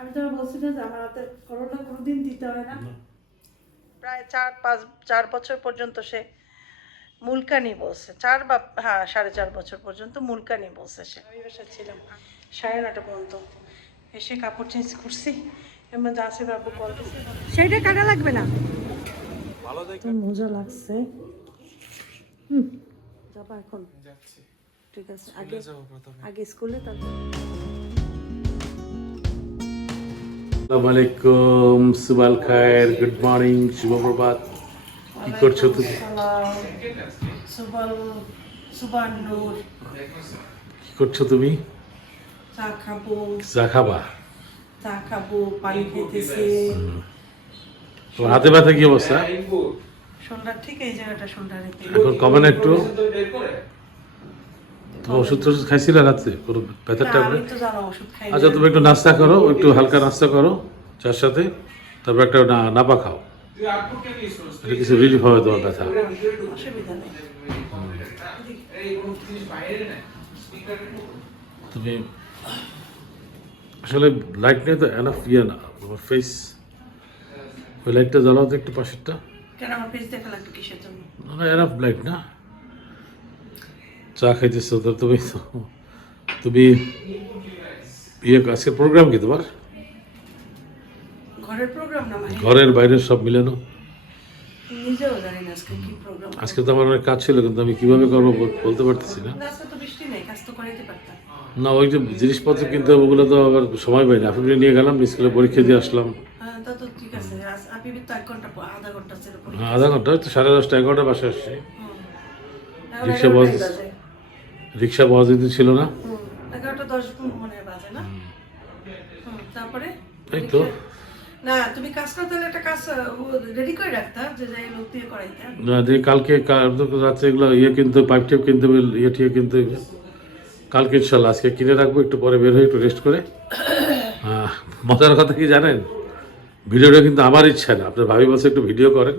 আমি তোরা বলছি না যে আমার হাতে করোনা কোনোদিন দিতে হয় না। প্রায় 4 বছর পর্যন্ত সে মুলকানি বলছে, 4 বা হ্যাঁ 4.5 বছর পর্যন্ত মুলকানি বলছে সে। আমি বাসায় ছিলাম 9:30 পর্যন্ত, এসে কাপড় চেঞ্জ করছি, এর মধ্যে আসে বাবু কল দিছে, সেইটা কাটা লাগবে না। ভালো দেখে মজা লাগছে। যাবা এখন? যাচ্ছি। ঠিক আছে, আগে আগে স্কুলে, তারপর। আসসালামু আলাইকুম, সুবাল খায়ের, গুড মর্নিং, শুভ প্রভাত। কি করছো তুমি? কি করছো তুমি? চা খাবো। চা খাবা? চা খাবো, পানি খেতেছি। তোমার হাতে ব্যথা কি অবস্থা? শোল্ডার, ঠিক এই জায়গাটা শোল্ডারে। এখন কমে না একটু? তুমি ওষুধ টষুধ খাইছিলে রাত্রে কোনো ব্যথার ট্যাবলেট? আচ্ছা, তুমি একটু নাস্তা করো, একটু হালকা নাস্তা করো চার সাথে, তারপর একটা নাপা খাও, এটা কিছু রিলিফ হবে তোমার ব্যথা। তুমি আসলে লাইট নিয়ে তো এনাফ ইয়ে না, তোমার ফেস, ওই লাইটটা জ্বালাও তো একটু পাশেরটা। কেন আমার ফেস দেখা লাগবে কিসের জন্য? না, এনাফ লাইট না। চা খাইতেছো তো তুমি, তুমি ইয়ে আজকে প্রোগ্রাম কি তোমার? ঘরের প্রোগ্রাম না, ঘরের বাইরের সব মিলানো? নিজেও জানি না আজকে কি প্রোগ্রাম। আজকে তো আমার অনেক কাজ ছিল, কিন্তু আমি কিভাবে করবো বলতে পারতেছি না। আজকে তো বৃষ্টি নেই, কাজ তো করাইতে পারতাম না, ওই যে জিনিসপত্র কিনতে হবে, ওগুলো তো আবার সময় পাই না। আপনি নিয়ে গেলাম, স্কুলে পরীক্ষা দিয়ে আসলাম। হ্যাঁ, তা তো ঠিক আছে। আপনি তো 1 ঘন্টা, আধা ঘন্টা ছিল। হ্যাঁ, আধা ঘন্টা, তো 10:30 11টা বাসে আসছি। রিক্সা পাওয়া যেতে ছিল না। 11:10 মনে বাজে না। তারপরে এই তো না, তুমি কাজ করতে হলে একটা কাজ রেডি করে রাখতা, যে যাই লোক দিয়ে করাইতা। না, কালকে রাত্রে এগুলো ইয়ে কিনতে, পাইপ টেপ কিনতে হবে, ইয়ে ঠিয়ে কিনতে হবে। কালকে ইনশাল্লাহ, আজকে কিনে রাখবো, একটু পরে বের হয়ে একটু রেস্ট করে। মজার কথা কি জানেন, ভিডিওটা কিন্তু আমার ইচ্ছা না, আপনার ভাবি বলছে একটু ভিডিও করেন,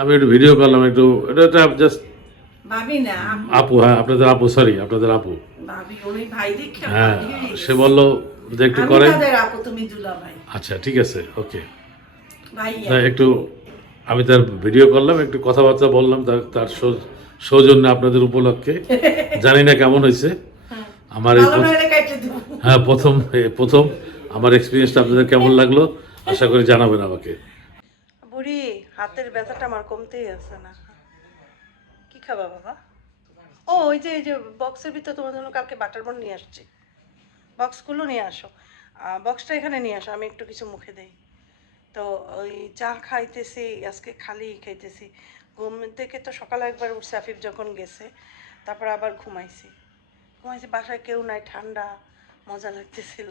আমি একটু ভিডিও করলাম, একটু এটা জাস্ট ভাবি না, আপু, হ্যাঁ আপনাদের আপু, সরি আপনাদের আপু, ভাবি ওই ভাই দেখে। হ্যাঁ সে বললো যে একটু করেন। আপু তুমি দুলাভাই। আচ্ছা ঠিক আছে, ওকে ভাই একটু আমি তার ভিডিও করলাম, একটু কথাবার্তা বললাম তার সৌজন্যে, আপনাদের উপলক্ষে। জানি না কেমন হয়েছে আমার এই হ্যাঁ প্রথম প্রথম আমার এক্সপিরিয়েন্সটা আপনাদের কেমন লাগলো আশা করি জানাবেন আমাকে। বুড়ি, হাতের ব্যথাটা আমার কমতেই আছে না। কি খাবা বাবা? ও ওই যে বক্সের ভিতরে তোমার জন্য কালকে বাটার বন নিয়ে আসছি, বক্সগুলো নিয়ে আসো। বক্সটা এখানে নিয়ে আসো, আমি একটু কিছু মুখে দেই। তো ওই চা খাইতেছি, আজকে খালি খাইতেছি। ঘুম থেকে তো সকালে একবার উঠছে আফিফ যখন গেছে, তারপর আবার ঘুমাইছি। বাসায় কেউ নাই, ঠান্ডা, মজা লাগতেছিল।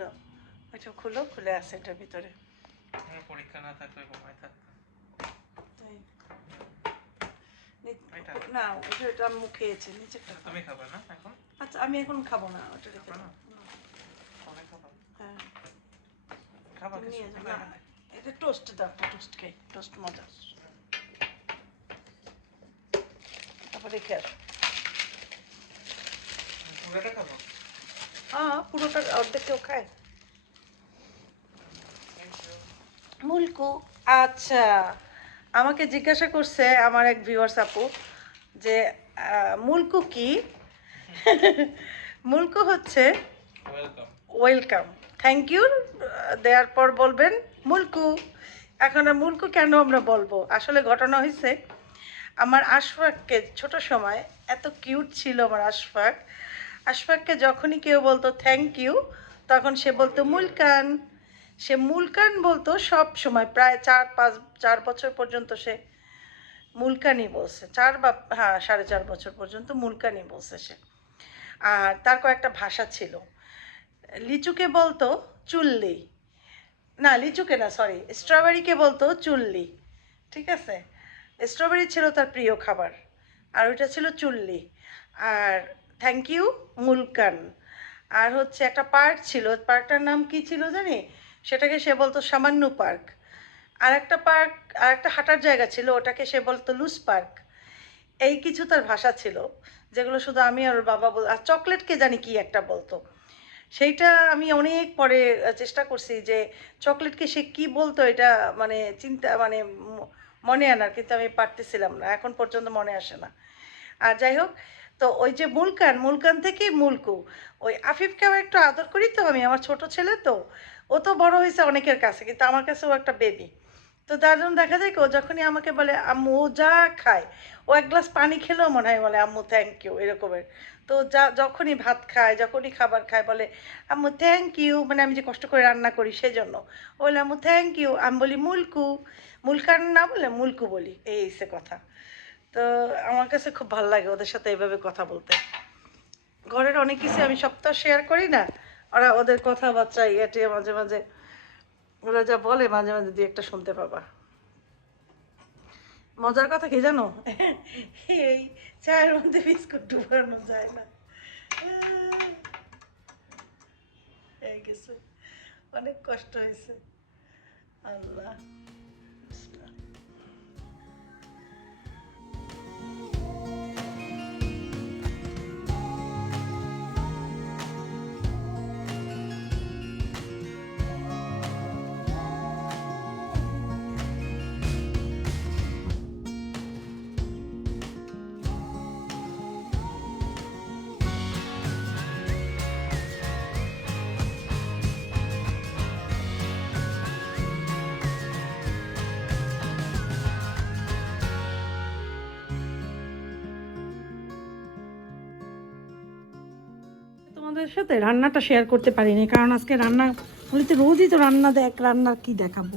ওইটা খুলে আছে এটার ভিতরে। পরীক্ষা না থাকলে ঘুমাই থাকতাম না, ওটা মুখে আছে নিচেরটা। তুমি খাবে না এখন? আচ্ছা, আমি এখন খাবো না, ওটা রেখে দাও। হ্যাঁ, নিয়ে যাও। না, এটা টোস্ট দাও, টোস্ট খাই, টোস্ট মজা। তারপর রেখে আসো। পুরোটা খাবো? হ্যাঁ, পুরোটা, অর্ধেক কেউ খায়। মুলকু, আচ্ছা, আমাকে জিজ্ঞাসা করছে আমার এক ভিউয়ার্স আপু যে মুলকু কি? মুলকু হচ্ছে ওয়েলকাম, থ্যাংক ইউ দেওয়ার পর বলবেন মুলকু। এখন আর মুলকু কেন আমরা বলবো? আসলে ঘটনা হয়েছে, আমার আশফাককে ছোট সময় এত কিউট ছিল আমার আশফাক। আশফাককে যখনই কেউ বলতো থ্যাংক ইউ, তখন সে বলতো মুলকান। সে মুলকান বলতো সব সময়, প্রায় 4 বছর পর্যন্ত সে মুলকানি বলছে। 4 বা হ্যাঁ 4.5 বছর পর্যন্ত মুলকানি বলছে সে। আর তার কয়েকটা ভাষা ছিল। লিচুকে বলতো চুল্লি, না লিচুকে না, সরি, স্ট্রবেরিকে বলতো চুল্লি, ঠিক আছে? স্ট্রবেরি ছিল তার প্রিয় খাবার, আর ওইটা ছিল চুল্লি। আর থ্যাংক ইউ মুলকান। আর হচ্ছে একটা পার্ক ছিল, পার্কটার নাম কি ছিল জানি, সেটাকে সে বলতো সামান্য পার্ক। আর একটা পার্ক, আর একটা হাঁটার জায়গা ছিল, ওটাকে সে বলতো লুজ পার্ক। এই কিছু তার ভাষা ছিল, যেগুলো শুধু আমি আর বাবা আর চকলেটকে জানি কি একটা বলতো। সেইটা আমি অনেক পরে চেষ্টা করছি যে চকলেটকে সে কি বলতো এটা মানে চিন্তা মানে মনে আনার, কিন্তু আমি পারতেছিলাম না, এখন পর্যন্ত মনে আসে না। আর যাই হোক, তো ওই যে মুলকান, মুলকান থেকেই মুলকু। ওই আফিফকেও একটু আদর করি তো আমি, আমার ছোট ছেলে তো, ও তো বড় হয়েছে অনেকের কাছে, কিন্তু আমার কাছে ও একটা বেবি। তো তার জন্য দেখা যায় কি ও যখনই আমাকে বলে আম্মু, ও যা খায়, ও এক গ্লাস পানি খেলেও মনে হয় বলে আম্মু থ্যাংক ইউ এরকমের। তো যা যখনই ভাত খায়, যখনই খাবার খায় বলে আম্মু থ্যাংক ইউ, মানে আমি যে কষ্ট করে রান্না করি সেজন্য। ও বলে আম্মু থ্যাংক ইউ, আমি বলি মুলকু, মুলকান না বলে মুলকু বলি, এই হচ্ছে কথা। তো আমার কাছে খুব ভালো লাগে ওদের সাথে এইভাবে কথা বলতে। ঘরের অনেক কিছু আমি সব তো শেয়ার করি না, ওরা ওদের কথাবার্তা ইয়েটে মাঝে মাঝে ওরা যা বলে মাঝে মাঝে দুই একটা শুনতে পাবা। মজার কথা কি জানো, এই চায়ের মধ্যে বিস্কুট ডুবানো যায় না, এই গেছে, অনেক কষ্ট হয়েছে। আল্লাহ, তোমাদের সাথে রান্নাটা শেয়ার করতে পারিনি, কারণ আজকে রান্না বলিতে রোজই তো রান্না রান্না কি দেখাবো।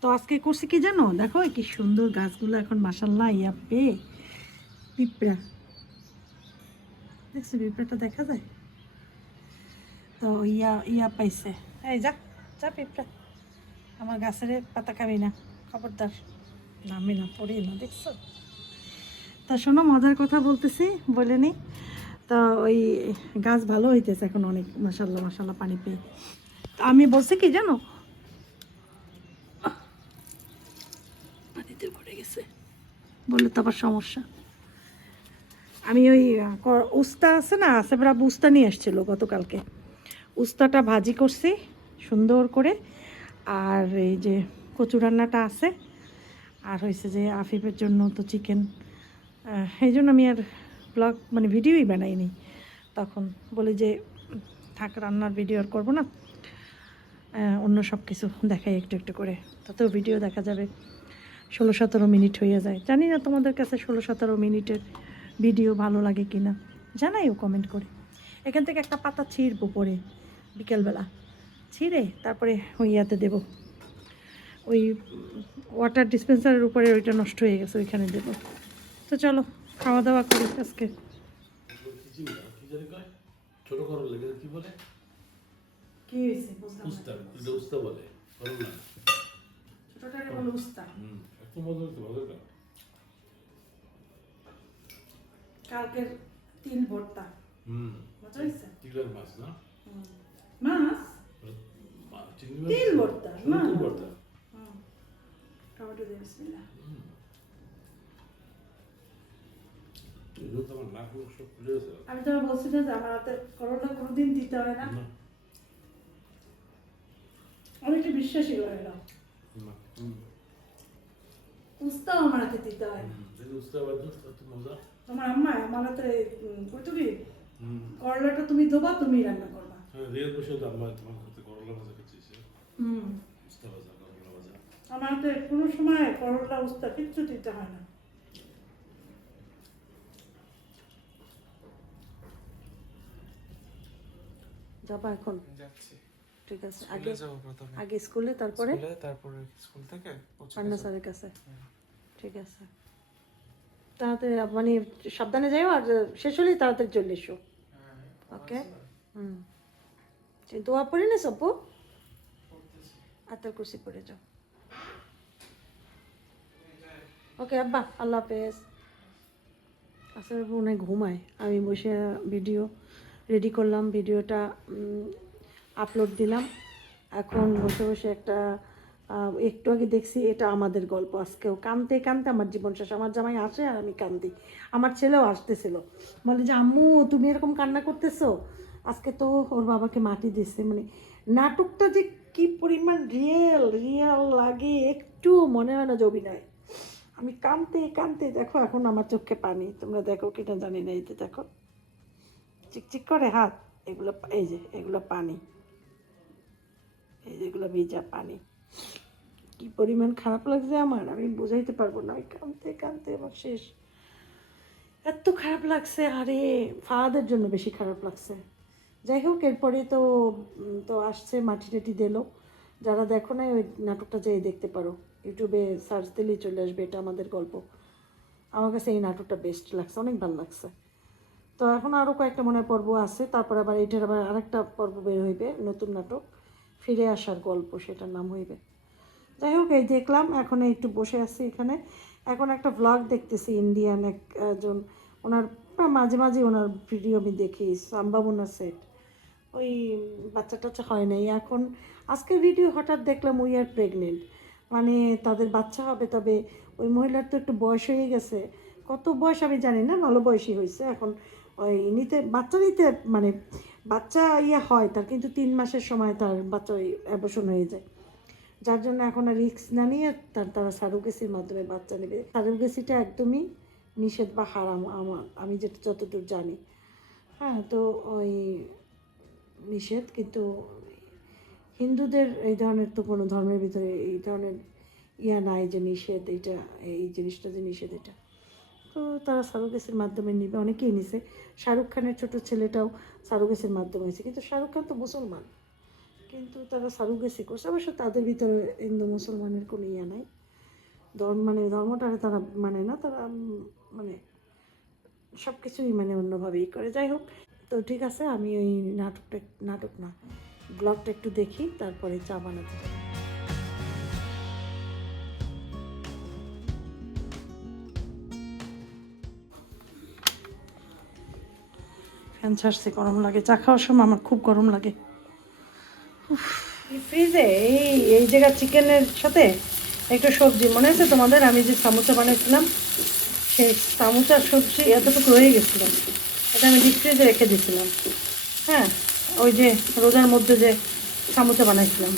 তো আজকে করছি কি জানো, দেখো কি সুন্দর গাছগুলো এখন মাশাল্লাহ ইয়া পেয়ে পিঁপড়া, দেখছো পিঁপড়াটা দেখা যায়, তো ইয়া ইয়া পাইছে, এই যা যা পিঁপড়া, আমার গাছের পাতা খাবি না, খবরদার, নামে না পড়ে না, দেখছো। তা শোনো, মজার কথা বলতেছি বলে নি, তো ওই গাছ ভালো হইতেছে এখন অনেক, মাশাল্লাহ মাশাল্লাহ পানি পেয়ে। তো আমি বলছি কি জানো, পানিতে পড়ে গেছে বললে তো আবার সমস্যা। আমি ওই উস্তা আছে না, আসেফরা উস্তা নিয়ে এসেছিলো গতকালকে, উস্তাটা ভাজি করছি সুন্দর করে, আর এই যে কচু রান্নাটা আছে, আর হয়েছে যে আফিফের জন্য তো চিকেন, এই জন্য আমি আর ব্লগ মানে ভিডিওই বানাইনি। তখন বলি যে থাক, রান্নার ভিডিও আর করবো না, অন্য সব কিছু দেখাই একটু একটু করে, তাতেও ভিডিও দেখা যাবে। 16-17 মিনিট হয়ে যায়, জানি না তোমাদের কাছে 16-17 মিনিটের ভিডিও ভালো লাগে কি না, জানাইও কমেন্ট করে। এখান থেকে একটা পাতা ছিঁড়বো পরে বিকেলবেলা, ছিঁড়ে তারপরে ওই ইয়াতে দেবো, ওই ওয়াটার ডিসপেন্সারের উপরে ওইটা নষ্ট হয়ে গেছে, ওইখানে দেবো। তো চলো খাওয়া দাওয়া করি আজকে। ছোট করো লেগে কি বলে, কি হয়েছে উস্তা, এটা উস্তা বলে, করো না ছোটটারে বলে উস্তা। এত মজা হচ্ছে, ভালো না। কালকের তিল ভর্তা, মজা হয়েছে। চিংড়ি মাছ না, মাছ চিংড়ি মাছ, তিল ভর্তা, না তিল ভর্তা, টমেটো দিয়ে বিসমিল্লাহ। এগুলো তো আমার নাক মুখ সব খুলে গেছে। আমি তো বলছি না যে আমার হাতে করোনা কোনোদিন দিতে হয় না, অনেকে বিশ্বাসই করে না, উস্তাও আমার হাতে দিতে হয় না। উস্তা বাদ এত মজা। তোমার আম্মা আমার হাতে কইতুরি করলাটা তুমি দেবা, তুমি রান্না করবা। হ্যাঁ, রিয়াদ বসে তো আম্মা তোমার হাতে করলা ভাজা খেয়েছে, উস্তা ভাজা, করলা ভাজা। আমার হাতে কোনো সময় করলা উস্তা কিচ্ছু দিতে হয় না। যাবা এখন? যাচ্ছি, ঠিক আছে, স্কুলে আগে যাবো প্রথমে, আগে স্কুলে, তারপরে তারপরে স্কুল থেকে পান্না স্যারের কাছে। ঠিক আছে, তাড়াতাড়ি মানে সাবধানে যাও, আর শেষ হলেই তাড়াতাড়ি চলে এসো। ওকে, দোয়া পড়ি না সব্বু, আতার কুরসি পড়ে যাও। ওকে আব্বা, আল্লাহ হাফেজ। আসলে মনে হয় ঘুমায়, আমি বসে ভিডিও রেডি করলাম, ভিডিওটা আপলোড দিলাম। এখন বসে বসে একটা একটু আগে দেখছি এটা আমাদের গল্প, আজকেও কাঁদতে কাঁদতে আমার জীবন শেষ। আমার জামাই আসে আর আমি কান্দি, আমার ছেলেও আসতেছিল, বলে যে আম্মু তুমি এরকম কান্না করতেছো, আজকে তো ওর বাবাকে মাটি দিচ্ছে, মানে নাটকটা যে কি পরিমাণ রিয়েল রিয়েল লাগে, একটু মনে হয় না যে অভিনয়। আমি কাঁদতে কাঁদতে দেখো এখন আমার চোখে পানি, তোমরা দেখো কিনা জানি না, এই যে দেখো চিকচিক করে হাত, এগুলো এই যে এগুলো পানি, এই যেগুলো ভিজা পানি। কি পরিমাণ খারাপ লাগছে আমার, আমি বোঝাইতে পারবো না। আমি কাঁদতে কাঁদতে আমার শেষ, এত খারাপ লাগছে। আরে ফাহাদের জন্য বেশি খারাপ লাগছে। যাই হোক, এরপরে তো তো আসছে, মাটি টাটি দিল। যারা দেখো না ওই নাটকটা যেয়ে দেখতে পারো, ইউটিউবে সার্চ দিলেই চলে আসবে, এটা আমাদের গল্প। আমার কাছে এই নাটকটা বেস্ট লাগছে, অনেক ভালো লাগছে। তো এখন আরও কয়েকটা মনে হয় পর্ব আছে, তারপর আবার এটার আবার আরেকটা পর্ব বের হইবে, নতুন নাটক ফিরে আসার গল্প, সেটার নাম হইবে। যাই হোক, এই দেখলাম, এখন একটু বসে আছি এখানে। এখন একটা ভ্লগ দেখতেছি, ইন্ডিয়ান একজন, ওনার মাঝে মাঝে ওনার ভিডিও আমি দেখি, সাম্বাবুনা সেট, ওই বাচ্চা টাচ্চা হয় নাই এখন। আজকের ভিডিও হঠাৎ দেখলাম উই আর প্রেগনেন্ট, মানে তাদের বাচ্চা হবে। তবে ওই মহিলার তো একটু বয়স হয়ে গেছে, কত বয়স আমি জানি না, ভালো বয়সই হয়েছে এখন। ওই নিতে বাচ্চা নিতে মানে বাচ্চা হয় তার, কিন্তু 3 মাসের সময় তার বাচ্চা ওই অ্যাবর্শন হয়ে যায়। যার জন্য এখন আর রিস্ক না নিয়ে তারা সারোগেসির মাধ্যমে বাচ্চা নেবে। সারোগেসিটা একদমই নিষেধ বা হারাম আমি যেটা যতদূর জানি। হ্যাঁ, তো ওই নিষেধ, কিন্তু হিন্দুদের এই ধরনের তো কোনো ধর্মের ভিতরে এই ধরনের নাই যে নিষেধ, এইটা এই জিনিসটা যে নিষেধ এটা। তো তারা সারোগেসির মাধ্যমে নিবে, অনেকেই নিছে। শাহরুখ খানের ছোটো ছেলেটাও সারোগেসির মাধ্যমে হয়েছে, কিন্তু শাহরুখ খান তো মুসলমান, কিন্তু তারা সারোগেসি করছে। অবশ্য তাদের ভিতরে হিন্দু মুসলমানের কোনো নাই, ধর্মটারে তারা মানে না, তারা মানে সব কিছুই মানে অন্যভাবেই করে। যাই হোক, তো ঠিক আছে, আমি ওই নাটক না ব্লগটা একটু দেখি, তারপরে চা বানাতে যাবো। ফ্যান ছাড়ছে, গরম লাগে। চা খাওয়ার সময় আমার খুব গরম লাগে। ফ্রিজে এই জায়গায় চিকেনের সাথে একটু সবজি, মনে আছে তোমাদের আমি যে সামোসা বানিয়েছিলাম, সেই সামোসার সবজি এতটুকু রয়ে গেছিলো, এটা আমি ডিপ ফ্রিজে রেখে দিয়েছিলাম। হ্যাঁ, ওই যে রোজার মধ্যে যে সামোসা বানাইছিলাম,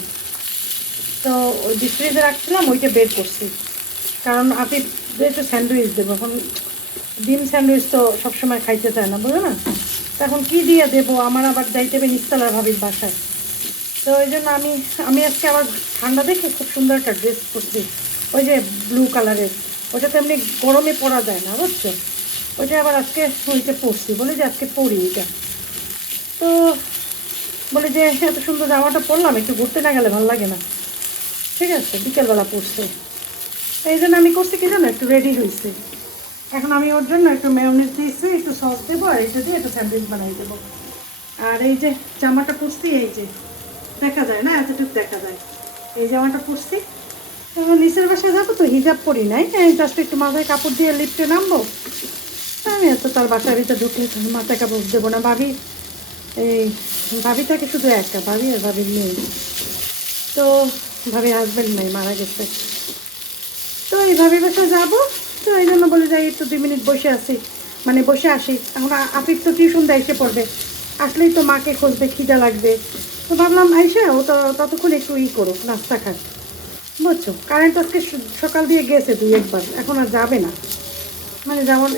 তো ওই ডিপ ফ্রিজে রাখছিলাম, ওইটা বের করছি। কারণ আপনি একটু স্যান্ডউইচ দেবো, এখন ডিম স্যান্ডউইচ তো সবসময় খাইতে চায় না, বুঝো না। এখন কী দিয়ে দেবো, আমার আবার যাইতে হবে নিচতলার ভাবির বাসায়। তো ওই জন্য আমি আজকে আবার ঠান্ডা দেখে খুব সুন্দর একটা ড্রেস পরছি, ওই যে ব্লু কালারের, ওটা তো এমনি গরমে পরা যায় না, বুঝছো। ওইটা আবার আজকে ওইটা পরছি, বলে যে আজকে পরি এটা। তো বলে যে এত সুন্দর জামাটা পরলাম, একটু ঘুরতে না গেলে ভালো লাগে না, ঠিক আছে, বিকেলবেলা পরছে। এই জন্য আমি করছি কি জানো, একটু রেডি হয়েছি। এখন আমি ওর জন্য একটু মেয়োনিজ দিয়েছি, একটু সস দেবো, আর এটা দিয়ে একটু স্যান্ডউইচ বানিয়ে দেবো। আর এই যে জামাটা পরছি, এই যে দেখা যায় না, এতটুকু দেখা যায়, এই জামাটা পরছি। এখন নিচের বাসায় যাবো তো হিজাব পরি নাই, জাস্ট একটু মাথায় কাপড় দিয়ে লিফটে নামবো। আমি এত তার বাসার ভিতরে ঢুকলে মাথায় কাপড় দেবো না। ভাবি থাকে শুধু একটা, ভাবি আর ভাবির মেয়ে। তো ভাবির হাজব্যান্ড নেই, মারা গেছে। তো এই ভাবির বাসায় যাবো, তো এই জন্য বলে যাই একটু 2 মিনিট বসে আসি। এখন আফিফ তো টিউশন দেয়, এসে পড়বে, আসলেই তো মাকে খুঁজবে, খিদা লাগবে। তো ভাবলাম আইসা ও তো ততক্ষণ একটু করো, নাস্তা খাক, বুঝছো। কারেন্ট আজকে সকাল দিয়ে গেছে 2-1 বার, এখন আর যাবে না, মানে যেমন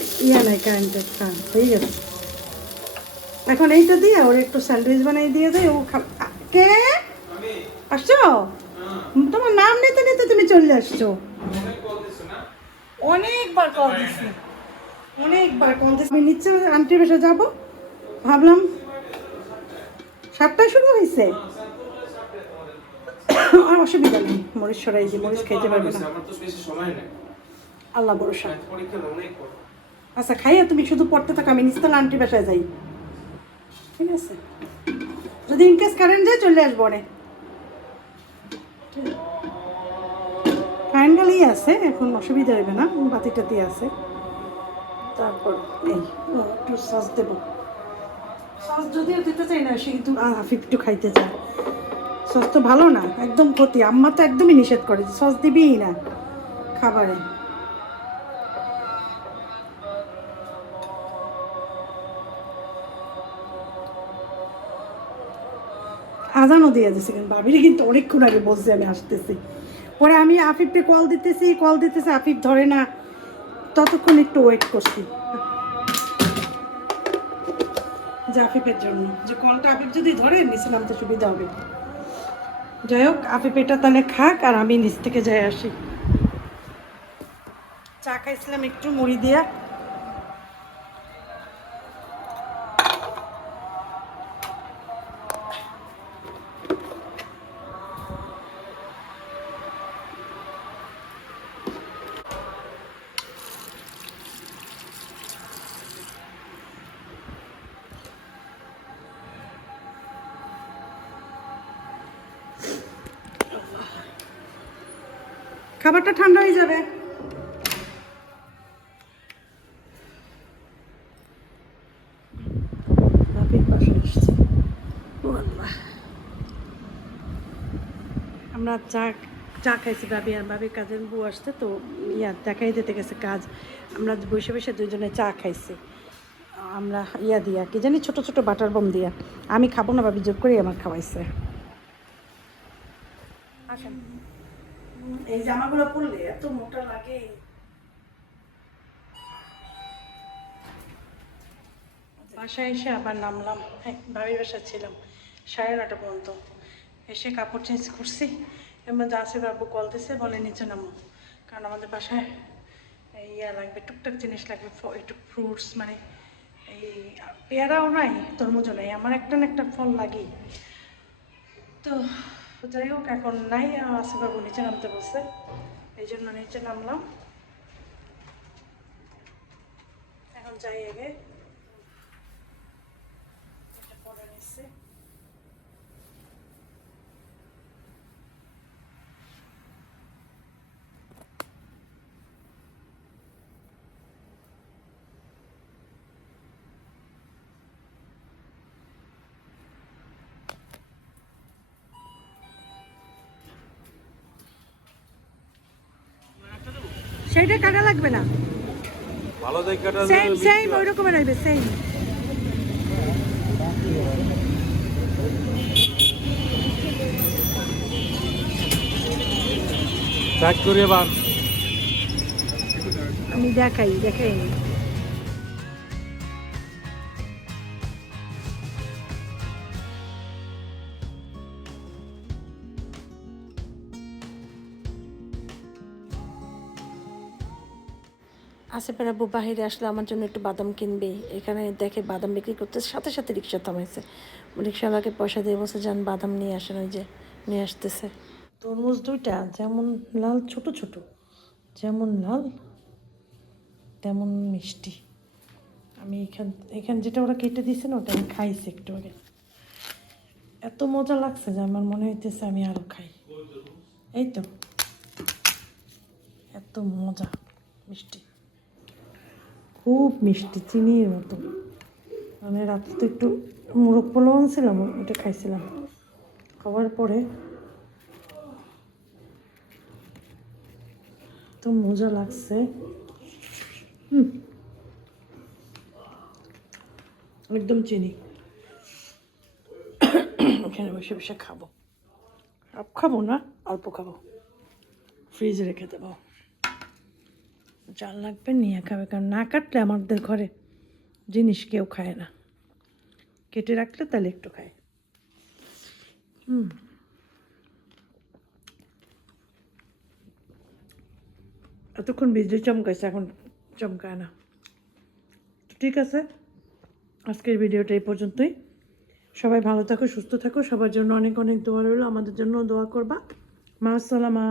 নাই কারেন্টের। হ্যাঁ, হয়ে গেছে। এখন এইটা দিয়ে ওর একটু স্যান্ডউইচ বানিয়ে দিয়ে দেয়, ও কে আসছো? তোমার নাম নিতে নিতে তুমি চলে আসছো। অনেকবার কল দিচ্ছি, আমি নিচ্ছে আন্টির বাসায় যাবো, ভাবলাম 7টায় শুরু হয়েছে। আর অসুবিধা নেই, মরিচ সরাই যে মরিচ খাইতে পারবে না, আল্লাহ ভরসা। আচ্ছা, খাইয়া তুমি শুধু পড়তে থাকো, আমি নিচতলা আন্টির বাসায় যাই, ঠিক আছে। যদি ইনকেস কারেন্ট যায় চলে আসবো, অনেক কারেন্ট গেলেই আছে, এখন অসুবিধা হবে না, বাতি টাতি আছে। তারপর এই একটু সস দেবো, সস যদিও দিতে চাই না সে, কিন্তু আফিফ একটু খাইতে চায়। সস তো ভালো না, একদম ক্ষতি, আম্মা তো একদমই নিষেধ করে, সস দিবিই না খাবারে। আজানও দিয়ে দিয়েছে, কিন্তু ভাবির কিন্তু অনেকক্ষণ আগে বলছি আমি আসতেছি। পরে আমি আফিফকে কল দিতেছি, আফিফ ধরে না, ততক্ষণ একটু ওয়েট করছি যে আফিফের জন্য, যে কলটা আফিফ যদি ধরে নিচে নামতে সুবিধা হবে। যাই হোক, আফিফ এটা তাহলে খাক আর আমি নিচ থেকে যাই আসি। চা খাইছিলাম একটু মুড়ি দিয়া। খাবারটা ঠান্ডা হয়ে যাবে। আমরা চা খাইছি, ভাবি আর ভাবির কাজের বউ আসছে তো দেখাই দিতে গেছে কাজ। আমরা বসে বসে দুজনে চা খাইছি। আমরা দিয়া কি জানি ছোট ছোট বাটার বম দিয়া। আমি খাবো না, ভাবি জোর করে আমার খাওয়াইছে। আসেন, এই জামাগুলো পরলে এত মোটা লাগে। বাসায় এসে আবার নামলাম, ভাবির বাসায় ছিলাম 9:30 পর্যন্ত। এসে কাপড় চেঞ্জ করছি, এর মধ্যে আসিফ বাবু কল দিছে, বলে নিচে নামো, কারণ আমাদের বাসায় লাগবে, টুকটাক জিনিস লাগবে, একটু ফ্রুটস, মানে এই পেয়ারাও নাই, তরমুজও নাই, আমার একটা না একটা ফল লাগেই। তো যাই হোক, এখন নাই, আসিফ বাবু নিচে নামতে বলছে, এই জন্য নিচে নামলাম। এখন যাই আগে পরে নিচ্ছি। সেইটা কাটা লাগবে না, ভালো জায়গাটা সেম সেম ওই রকমের হইবে, সেম। প্যাক করে বার। আমি দেখাই আসিফের আব্বু বাহিরে আসলে আমার জন্য একটু বাদাম কিনবে, এখানে দেখে বাদাম বিক্রি করতে, সাথে সাথে রিক্সা থামাইছে। রিক্সাওয়ালাকে পয়সা দিয়ে বসে যান বাদাম নিয়ে আসেন, ওই যে নিয়ে আসতেছে। তরমুজ দুইটা যেমন লাল, ছোট ছোট, যেমন লাল তেমন মিষ্টি। আমি এখান যেটা ওরা কেটে দিয়েছে না, ওটা আমি খাইছি একটু আগে, এত মজা লাগছে যে আমার মনে হইতেছে আমি আরও খাই। এই তো এত মজা, মিষ্টি, খুব মিষ্টি, চিনির মতো। মানে রাত্রে তো একটু মোরগ পোলাও আনছিলাম, ওটা খাইছিলাম, খাওয়ার পরে তো মজা লাগছে। একদম চিনি। এখানে বসে বসে খাবো, সব খাবো না, অল্প খাবো, ফ্রিজে রেখে দেবো। জাল লাগবে নিয়ে খাবে, কারণ না কাটলে আমাদের ঘরে জিনিস কেউ খায় না, কেটে রাখলে তাহলে একটু খায়। এতক্ষণ বিজলি চমকাইছে, এখন চমকায় না। তো ঠিক আছে, আজকের ভিডিওটা এই পর্যন্তই। সবাই ভালো থাকো, সুস্থ থাকো, সবার জন্য অনেক অনেক দোয়া রইলো, আমাদের জন্য দোয়া করবা। মা আসসালামা।